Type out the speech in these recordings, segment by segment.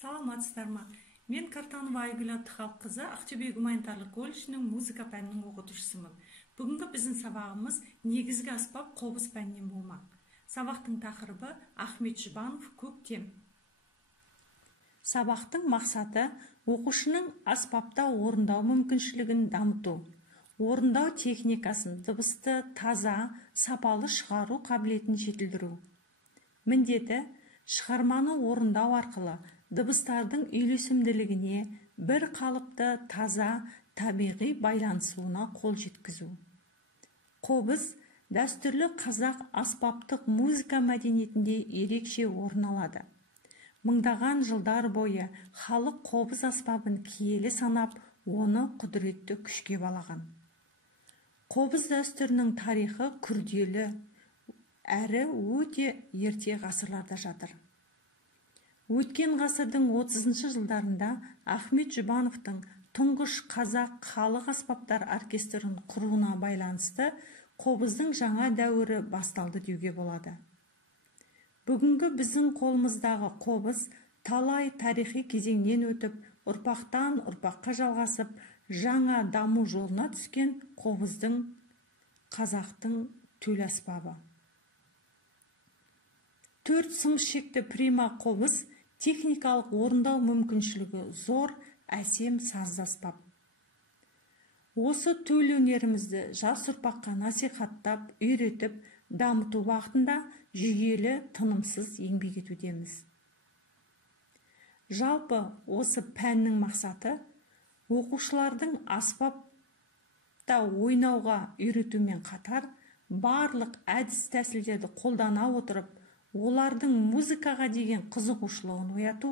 Саламатсыздар ма? Мен Картанова Айгүл Абдықалыққызы Ақтөбе гуманитарлық колледжінің музыка пәнінің оқытушысымын. Бүгінгі біздің сабағымыз негізгі аспап қобыз пәнінен болмақ. Сабақтың тақырыбы Ахмет Жұбанов «Көктем». Сабақтың мақсаты оқушының аспапта орындау мүмкіншілігін дамыту. Орындау техникасын, дыбысты таза, сапалы шығару қабілетін жетілдіру. Міндеті шығарманы орындау арқылы дыбыстардың үйлесімділігіне, бір қалыпты, таза, табиғи байланысуына қол жеткізу. Қобыз дәстүрлі қазақ аспаптық музыка мәдениетінде ерекше орын алады. Мыңдаған жылдар бойы халық қобыз аспабын киелі санап, оны құдіретті күшке балаған. Қобыз дәстүрінің тарихы күрделі әрі өте ерте ғасырларда жатыр. Өткен ғасырдың 30-шы жылдарында Ахмет Жұбановтың тұңғыш қазақ халық аспаптар оркестрін құруына байланысты қобыздың жаңа дәуірі басталды деуге болады. Бүгінгі біздің қолымыздағы қобыз талай тарихи кезеңнен өтіп, ұрпақтан ұрпаққа жалғасып, жаңа даму жолына түскен қобыздың қазақтың төл аспабы. 4 сымшекті прима қобыз техникалық орындау мүмкіншілігі зор, әсем сазды аспап. Осы төл өнерімізді жас ұрпаққа насихаттап, үйретіп, дамыту уақытында жүйелі, тынымсыз еңбек етудеміз. Жалпы осы пәннің мақсаты оқушылардың аспапта ойнауға үйретумен қатар, барлық әдіс тәсілдерді қолдана отырып, олардың музыкаға деген қызығушылығын ояту,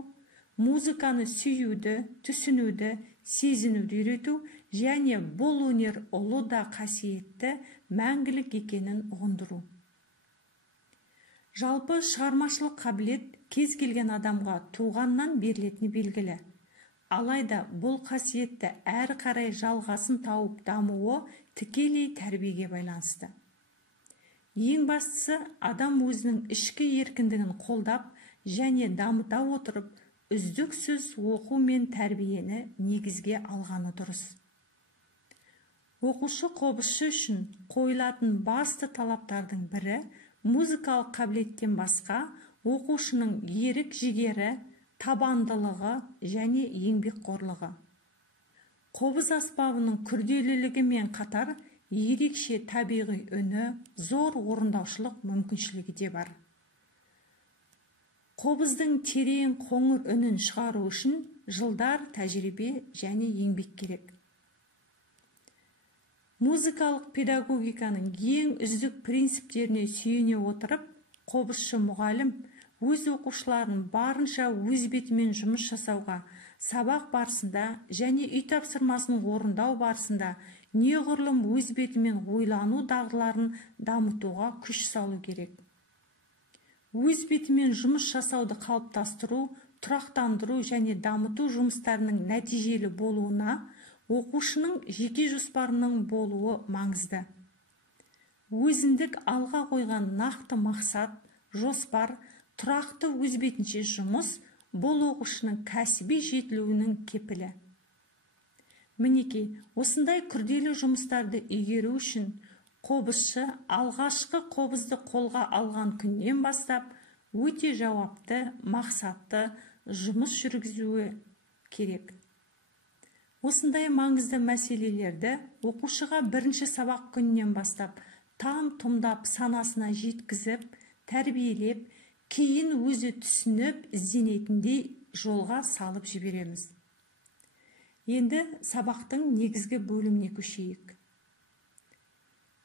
музыканы сүюді, түсінуді, сезінуді үйрету және бұл өнер ұлы да қасиетті, мәңгілік екенін ұғындыру. Жалпы шығармашылық қабілет кез келген адамға туғаннан берілетіні белгілі. Алайда бұл қасиетті әрі қарай жалғасын тауып дамуы тікелей тәрбиеге байланысты. Ең бастысы, адам өзінің ішкі еркіндігін қолдап және дамыта отырып, үздіксіз оқу мен тәрбиені негізге алғаны дұрыс. Оқушы қобызшы үшін қойылатын басты талаптардың бірі музыкалық қабілеттен басқа оқушының ерік жігері, табандылығы және еңбекқорлығы. Қобыз аспабының күрделілігімен қатар ерекше табиғи үні, зор орындаушылық мүмкіншілігі де бар. Қобыздың терең қоңыр үнін шығару үшін жылдар тәжірибе және еңбек керек. Музыкалық педагогиканың ең үздік принциптеріне сүйене отырып, қобызшы мұғалім өз оқушыларын барынша өз бетімен жұмыс жасауға, сабақ барысында және үй тапсырмасын орындау барысында неғұрлым өз бетімен ойлану дағдыларын дамытуға күш салу керек. Өз бетімен жұмыс жасауды қалыптастыру, тұрақтандыру және дамыту жұмыстарының нәтижелі болуына оқушының жеке жоспарының болуы маңызды. Өзіндік алға қойған нақты мақсат, жоспар, тұрақты өз бетінше жұмыс бұл оқушының кәсіби жетілуінің кепілі. Мінекей, осындай күрделі жұмыстарды игеру үшін қобызшы алғашқы қобызды қолға алған күннен бастап өте жауапты, мақсатты жұмыс жүргізуі керек. Осындай маңызды мәселелерді оқушыға бірінші сабақ күннен бастап там-тұмдап санасына жеткізіп, тәрбиелеп, кейін өзі түсініп, ізденетіндей жолға салып жібереміз. Енді сабақтың негізгі бөліміне көшейік.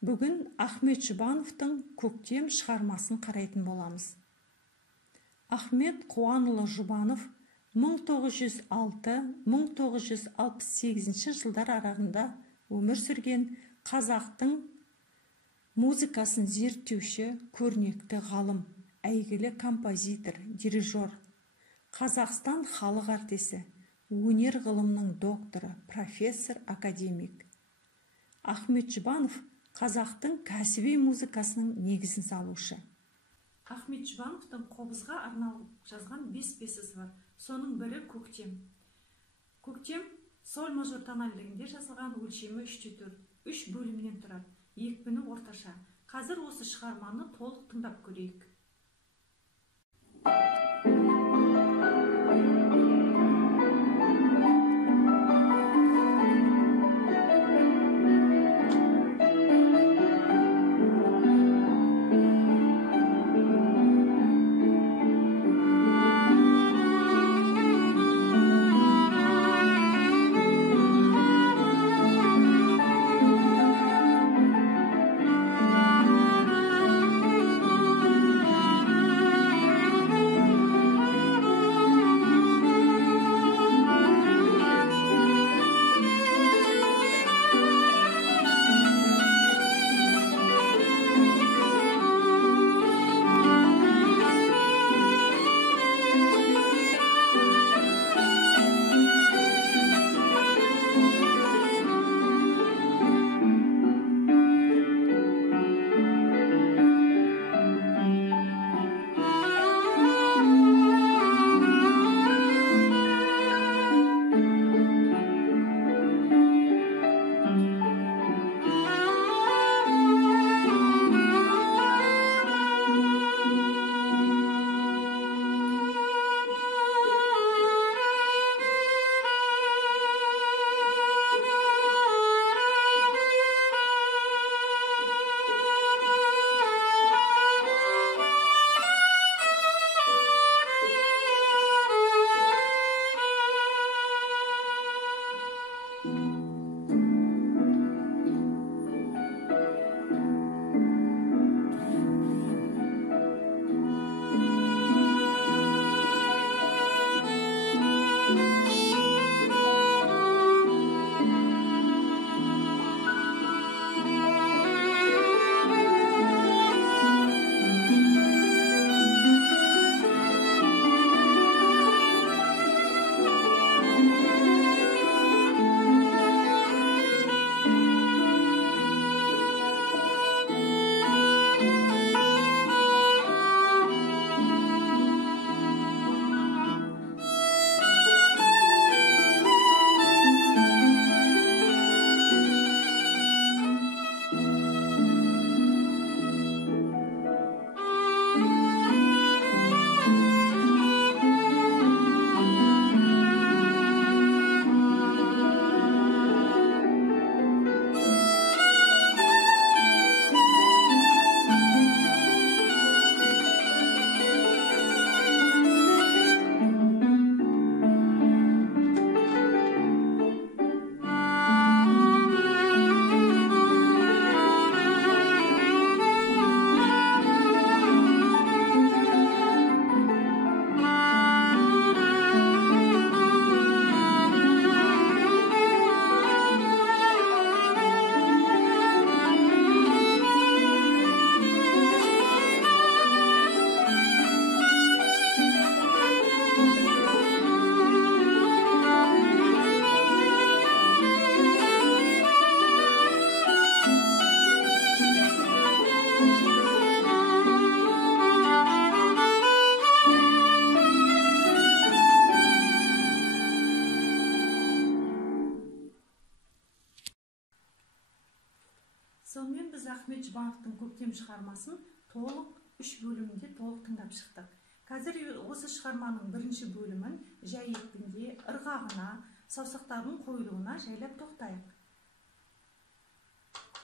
Бүгін Ахмет Жұбановтың «Көктем» шығармасын қарайтын боламыз. Ахмет Қуанұлы Жұбанов 1906-1968 жылдар аралығында өмір сүрген қазақтың музыкасын зерттеуші, көрнекті ғалым, әйгілі композитор, дирижер, Қазақстан халық артисі, өнер ғылымның докторы, профессор, академик. Ахмет Жұбанов қазақтың кәсіби музыкасының негізін салушы. Ахмет Жұбановтың қобызға арналып жазған 5 пьесасы бар. Соның бірі көктем. Көктем соль мажор тональдігінде жазылған, өлшемі 3/4, 3 бөлімнен тұрады. Екпіні орташа. Қазір осы шығарманы толық тыңдап көрейік. Сонымен біз Ахмет Жұбановтың көктем шығармасын толық 3 бөлімінде толық тыңдап шықтық. Қазір осы шығарманың бірінші бөлімін жай екпінде, ырғағына, саусақтардың қойылуына жайлап тоқтайық.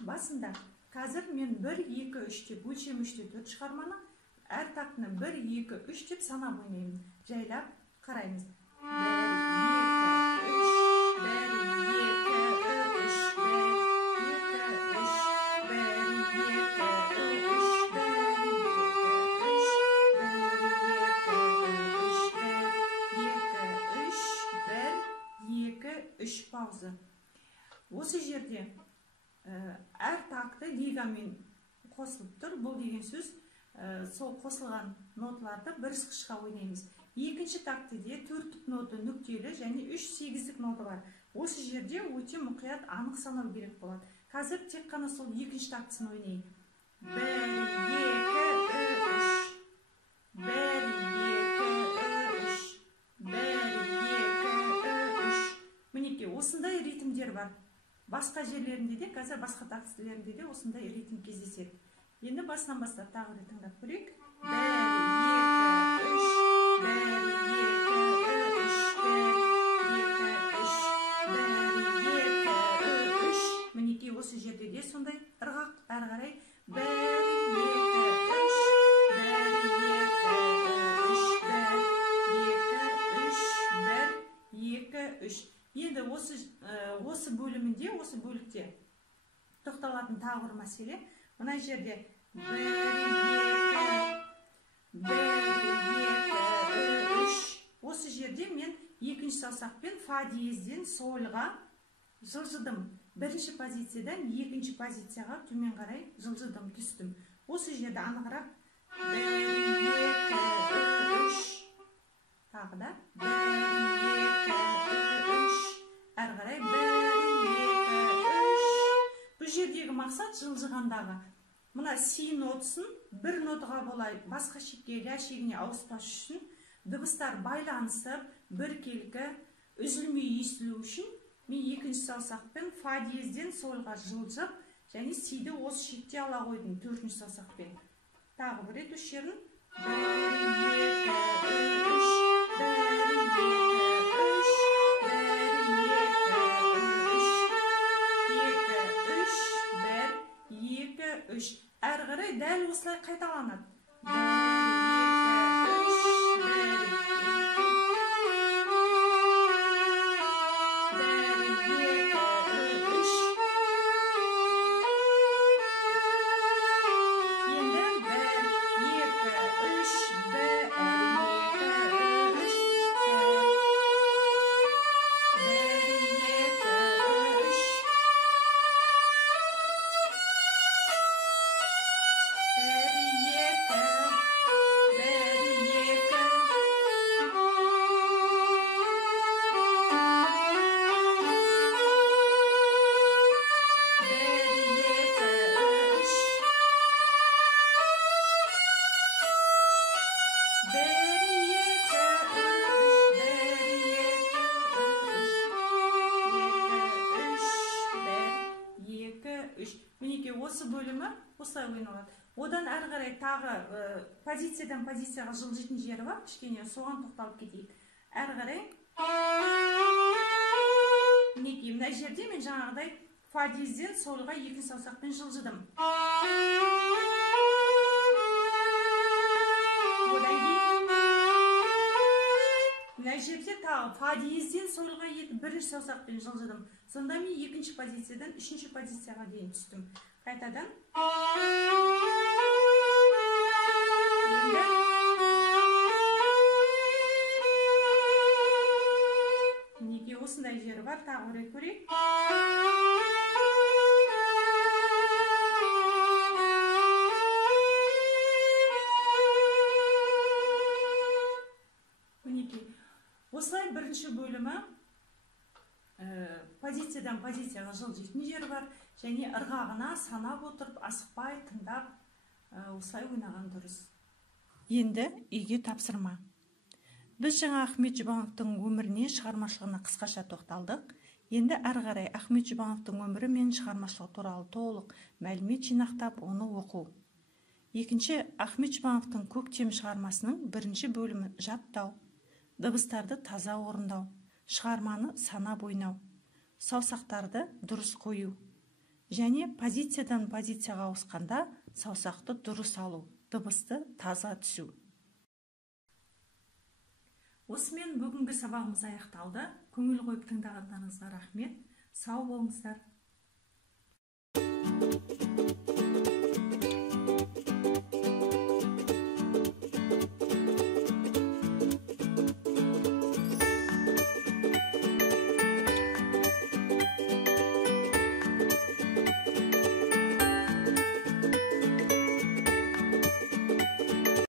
Басында қазір мен 1, 2, 3 деп өлшем 3/4 шығарманы әр тактыны 1, 2, 3 деп санап ойнаймын. Жайлап қараймыз. 3 пауза. Осы жерде әр такты лигамен қосылып тұр. Бұл деген сөз сол қосылған ноталарды бір сықышқа ойнаймыз. Екінші тактіде 4 түп нота нүктелі және 3 сегіздік нота бар. Осы жерде өте мұқият анық санау керек болады. Қазір тек қана сол екінші тактісін ойнайық. 1, 2, 3. 1, 2, 3. 1, осындай ритмдер бар. Басқа жерлерінде де, қазір басқа текстілерінде де осындай ритм кездеседі. Енді басынан бастап тағы да тыңдап көрейік. 1, 2, 3, 1, 2, 3, 1, 2, 3, 1, 2, 3. Мінекей осы жерде де сондай ырғақ әрі қарай. 1, 2, 3, 1, 2, 3, 1, 2, 3. Енді осы бөлімінде, осы бөлікте тоқталатын тағы бір мәселе. Мына жерде 1, 2, 3. Осы жерде мен екінші саусақпен фа диезден сольға жылжыдым. Бірінші позициядан екінші позицияға төмен қарай жылжыдым, түстім. Осы жерде анығырақ 1, 2, 3. Тағы да 1, 2, 3. Әрі қарай 1, 2, 3. Бұл жердегі мақсат жылжығандағы. Мына си нотасын бір нотаға болай басқа шекке, ля шегіне ауыспас үшін дыбыстар байланысып, біркелкі, үзілмей естілу үшін мен екінші саусақпен фа диезден сольға жылжып, және сиді осы шекте ала қойдым төртінші саусақпен. Тағы бір рет осы жерін 1, 2, 3. Әрі қарай дәл осылай қайталанады. 1, 2, 3. Енді 1, 2, 3. 3. Мінекей осы бөлімі осылай ойналады. Одан әрі қарай тағы позициядан позицияға жылжитын жері бар, кішкене соған тоқталып кетейік. Әрі қарай мінекей мына жерде мен жаңағыдай фа диезден сольға екінші саусақпен жылжыдым. Одан кейін мына жерде тағы фа диезден сольға бірінші саусақпен жылжыдым. Сонда мен екінші позициядан үшінші позицияға дейін түстім. Қайтадан. Енді мінекей осындай жері бар, тағы бір рет көрейік. Мінекей осылай бірінші бөлімі позициядан позицияға жылжитын жері бар, және ырғағына санап отырып, асықпай тыңдап, осылай ойнаған дұрыс. Енді үйге тапсырма. Біз жаңа Ахмет Жұбановтың өміріне, шығармашылығына қысқаша тоқталдық. Енді әрі қарай Ахмет Жұбановтың өмірі мен шығармашылығы туралы толық мәлімет жинақтап, оны оқу. Екінші, Ахмет Жұбановтың көктем шығармасының бірінші бөлімі жаттау, дыбыстарды таза орындау, шығарманы санап ойнау, саусақтарды дұрыс қою, және позициядан позицияға ауысқанда саусақты дұрыс алу, дыбысты таза түсу. Осымен бүгінгі сабағымыз аяқталды. Көңіл қойып тыңдағандарыңызға рахмет. Сау болыңыздар.